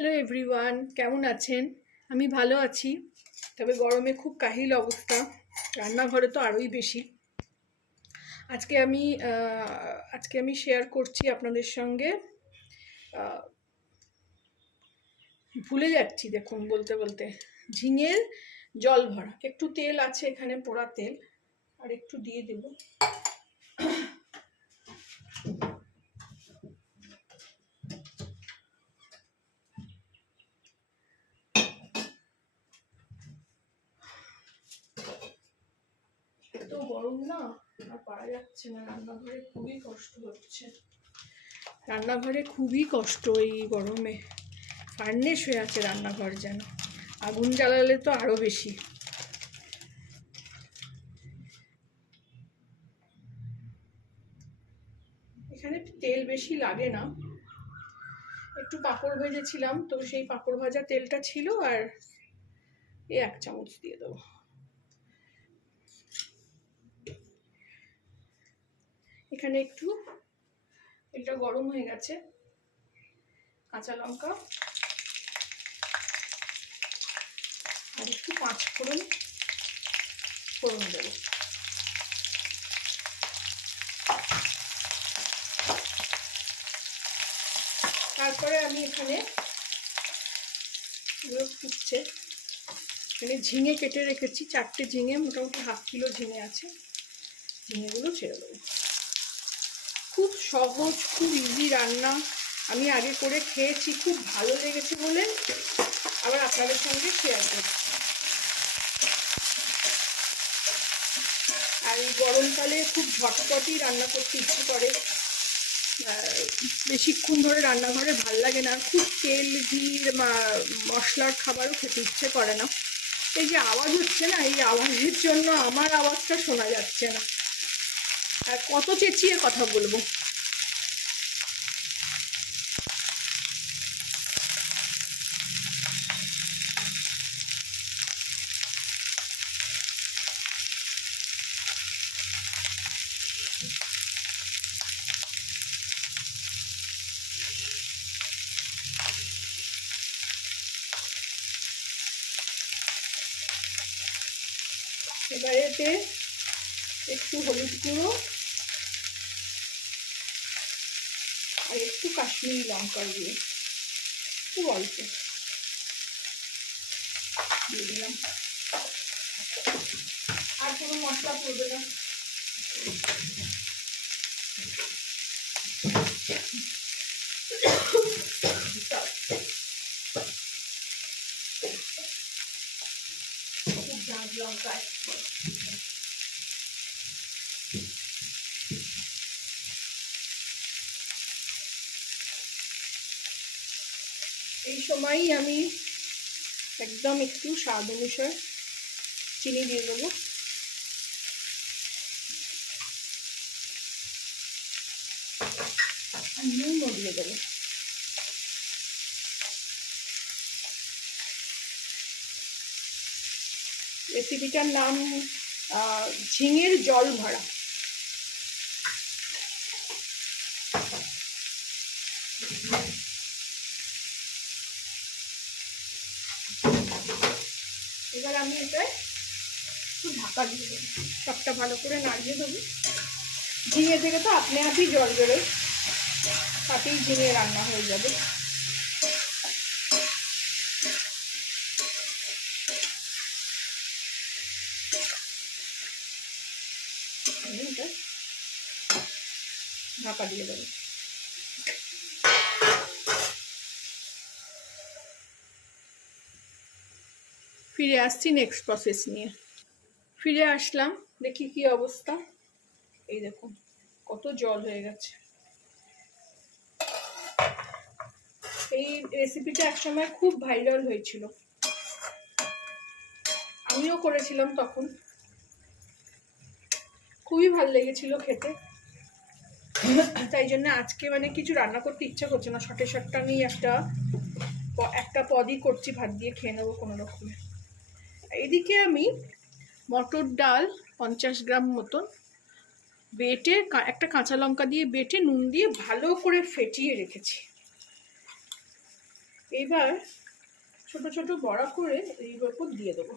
Hello everyone, কেমন আছেন? আমি ভালো আছি, তবে গরমে খুব কাহিল অবস্থা। রান্নাঘরে তো আরোই বেশি। আজকে আমি শেয়ার করছি আপনাদের সঙ্গে। আহ, ভুলে যাচ্ছি, দেখুন বলতে বলতে। ঝিঙের জল ভরা। একটু তেল আছে এখানে, পোড়া তেল, আর একটু দিয়ে দেব। এত গরম না, আর পারা যাচ্ছে না। রান্নাঘরে খুবই কষ্ট হচ্ছে। রান্নাঘরে খুবই কষ্ট এই গরমে। ফার্নেস হয়ে আছে রান্নাঘর যেন। আগুন জ্বালালে তো আরো বেশি। এখানে তেল বেশি লাগে না। একটু পাঁপড় ভেজেছিলাম, তো সেই পাঁপড় ভাজা তেলটা ছিল, আর এই 1 চামচ দিয়ে দেবো। এখানে একটু তেলটা গরম হয়ে গেছে। কাঁচা লঙ্কা আর একটু 5 ফোড়ন দেবো। তারপরে আমি এখানে ফুটছে, এখানে ঝিঙে কেটে রেখেছি। 4টে ঝিঙে, মোটামুটি 1/2 কিলো ঝিঙে আছে। ঝিঙেগুলো ছেড়ে দেবো। খুব সহজ, খুব ইজি রান্না। আমি আগে করে খেয়েছি, খুব ভালো লেগেছে বলে আবার আপনাদের সঙ্গে শেয়ার করছি। আর এই গরমকালে খুব ঝটপটই রান্না করতে ইচ্ছে করে। বেশিক্ষণ ধরে রান্নাঘরে ভাল লাগে না। খুব তেল ঘি মশলার খাবারও খেতে ইচ্ছে করে না। এই যে আওয়াজ হচ্ছে না, এই আওয়াজের জন্য আমার আওয়াজটা শোনা যাচ্ছে না। আর কত চেঁচিয়ে কথা বলবো। এবারে এতে একটু হলুদ গুঁড়ো আর একটু কাশ্মীরি লঙ্কার গুঁড়ো, খুব অল্প দিয়ে দিলাম। আর কোনো মশলা পড়বে না। খুব ঝাঁঝ লঙ্কা। এই সময়ই আমি একদম একটু স্বাদ অনুসারে চিনি দিয়ে দেবো। আর নুনও দিয়ে দেবো। রেসিপিটার নাম ঝিঙের জল ভরা। এবার আমি এটা একটু ঢাকা দিয়ে দেবো। সবটা ভালো করে নাড়িয়ে দেবো। ঝিঙে থেকে তো আপনি আপনি জল বেরোয়, তাতেই ঝিঙে রান্না হয়ে যাবে। ঢাকা দিয়ে দেবো। ফিরে আসছি নেক্সট প্রসেস নিয়ে। ফিরে আসলাম, দেখি কি অবস্থা। এই দেখুন কত জল হয়ে গেছে। এই রেসিপিটা একসময় খুব ভাইরাল হয়েছিল, আমিও করেছিলাম তখন। খুবই ভালো লেগেছিল খেতে। তাই জন্য আজকে কিছু রান্না করতে ইচ্ছা করছে না। শর্টে শর্টটা আমি একটা পদই করছি, ভাত দিয়ে খেয়ে নেবো কোনো রকমে। এদিকে আমি মটর ডাল 50 গ্রাম মতন বেটে, একটা কাঁচা লঙ্কা দিয়ে বেটে নুন দিয়ে ভালো করে ফেটিয়ে রেখেছি। এইবার ছোট ছোট বড়া করে এই উপর দিয়ে দেবো।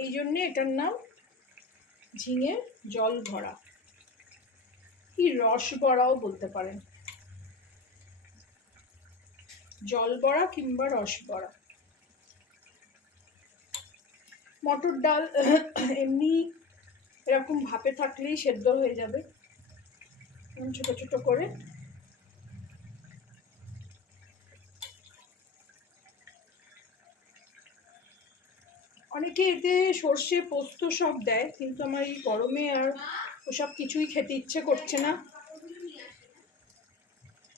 এই জন্যে এটার নাম ঝিঙের জল ভরা, কি রস বড়াও বলতে পারেন, জল বড়া কিংবা রস বড়া। মটর ডাল এমনি এরকম ভাপে থাকলেই সেদ্ধ হয়ে যাবে। ছোট ছোট করে অনেকে এতে সর্ষে পোস্ত সব দেয়, কিন্তু আমার এই গরমে আর ওসব কিছুই খেতে ইচ্ছে করছে না,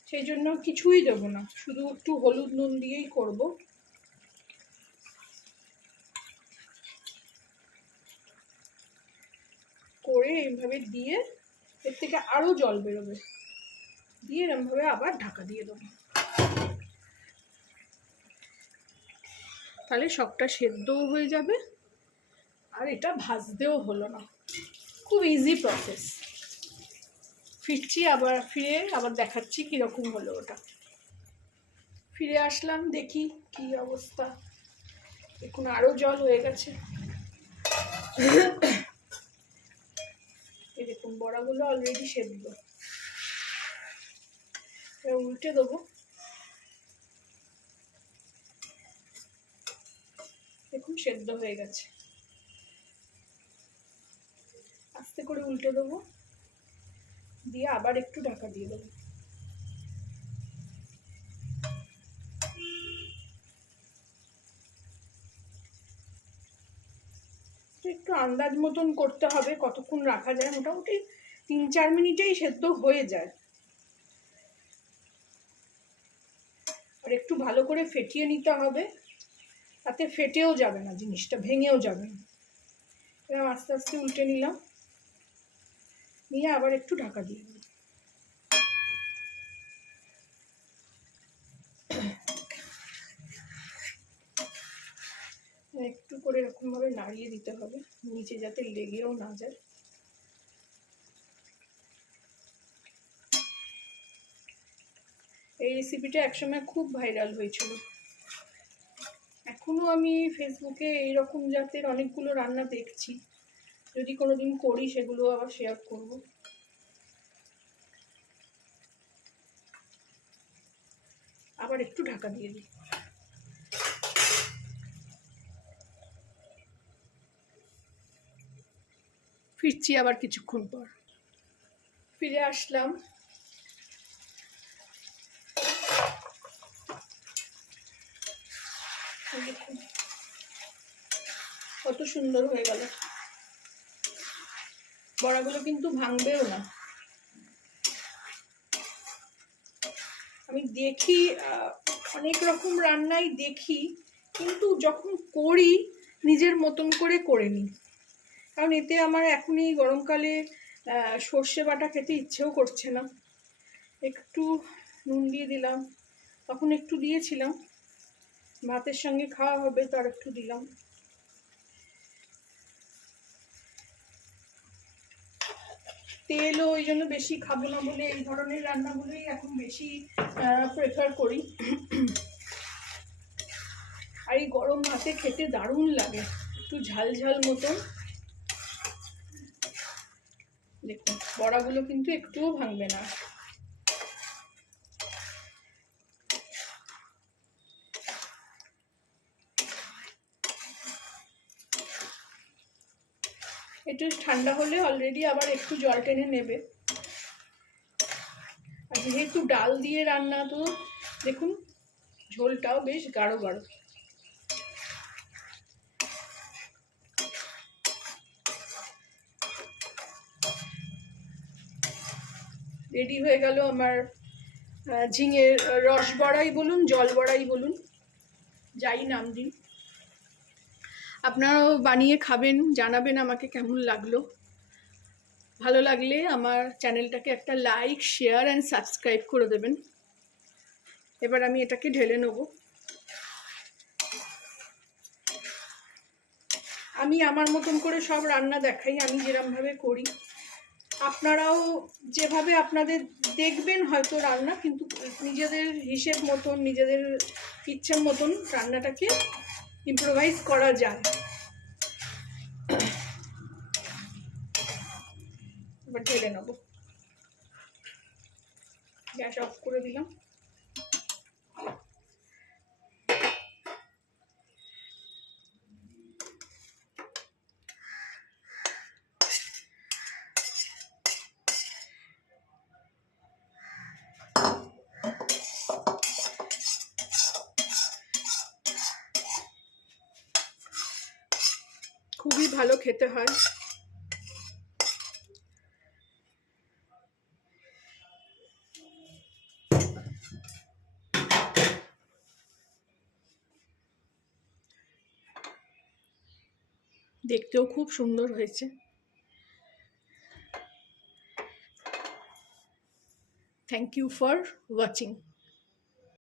সেই জন্য কিছুই দেবো না, শুধু একটু হলুদ নুন দিয়েই করব। করে এইভাবে দিয়ে এর থেকে আরো জল বেরোবে, দিয়ে এরমভাবে আবার ঢাকা দিয়ে দেবো, তাহলে সবটা সেদ্ধও হয়ে যাবে আর এটা ভাজতেও হলো না। খুব ইজি প্রসেস। ফিরছি ফিরে আবার দেখাচ্ছি কীরকম হলো ওটা। ফিরে আসলাম, দেখি কি অবস্থা। এখন আরো জল হয়ে গেছে। এই দেখুন বড়াগুলো অলরেডি সেদ্ধ। উল্টে দেবো, দেখুন সেদ্ধ হয়ে গেছে। আস্তে করে উল্টে দেবো, দিয়ে আবার একটু ঢাকা দিয়ে দেবো। একটু আন্দাজ মতন করতে হবে কতক্ষণ রাখা যায়, মোটামুটি 3-4 মিনিটেই সেদ্ধ হয়ে যায়। আর একটু ভালো করে ফেটিয়ে নিতে হবে, তাতে ফেটেও যাবে না, জিনিসটা ভেঙেও যাবে না। এরকম আস্তে আস্তে উল্টে নিলাম, নিয়ে আবার একটু ঢাকা দিয়ে দিলাম। একটু করে এরকম ভাবে নাড়িয়ে দিতে হবে, নিচে যাতে লেগেও না যায়। এই রেসিপিটা একসময় খুব ভাইরাল হয়েছিল। এখনো আমি ফেসবুকে এইরকম জাতের অনেকগুলো রান্না দেখছি, যদি কোনোদিন করি সেগুলো আবার শেয়ার করব। আবার একটু ঢাকা দিয়ে দিই। ফিরছি আবার কিছুক্ষণ পর। ফিরে আসলাম। কত সুন্দর হয়ে গেল। বড়াগুলো কিন্তু ভাঙবেও না। আমি দেখি অনেক রকম রান্নাই দেখি, কিন্তু যখন করি নিজের মতন করে নিই, কারণ এতে আমার এখনই গরমকালে সর্ষে বাটা খেতে ইচ্ছেও করছে না। একটু নুন দিয়ে দিলাম, তখন একটু দিয়েছিলাম, ভাতের সঙ্গে খাওয়া হবে তো আর একটু দিলাম। তেলও ওই জন্য বেশি খাবো না বলে এই ধরনের রান্নাগুলোই এখন বেশি প্রেফার করি। আর এই গরম ভাতে খেতে দারুণ লাগে, একটু ঝাল ঝাল মতন। দেখুন বড়াগুলো কিন্তু একটুও ভাঙবে না। একটু ঠান্ডা হলে অলরেডি আবার একটু জল টেনে নেবে। আর যেহেতু ডাল দিয়ে রান্না, তো দেখুন ঝোলটাও বেশ গাঢ় গাঢ়। রেডি হয়ে গেল আমার ঝিঙের রস বড়াই বলুন, জল বড়াই বলুন, যাই নাম দিন। আপনারাও বানিয়ে খাবেন, জানাবেন আমাকে কেমন লাগলো। ভালো লাগলে আমার চ্যানেলটাকে একটা লাইক, শেয়ার অ্যান্ড সাবস্ক্রাইব করে দেবেন। এবার আমি এটাকে ঢেলে নেব। আমি আমার মতন করে সব রান্না দেখাই, আমি যেরমভাবে করি। আপনারাও যেভাবে আপনাদের দেখবেন হয়তো রান্না, কিন্তু নিজেদের হিসেব মতন, নিজেদের ইচ্ছের মতন রান্নাটাকে ইম্প্রোভাইজ করা যায়। এবার ঢেলে নেব, গ্যাস অফ করে দিলাম। খুবই ভালো খেতে হয়। দেখতেও খুব সুন্দর হয়েছে। Thank you for watching.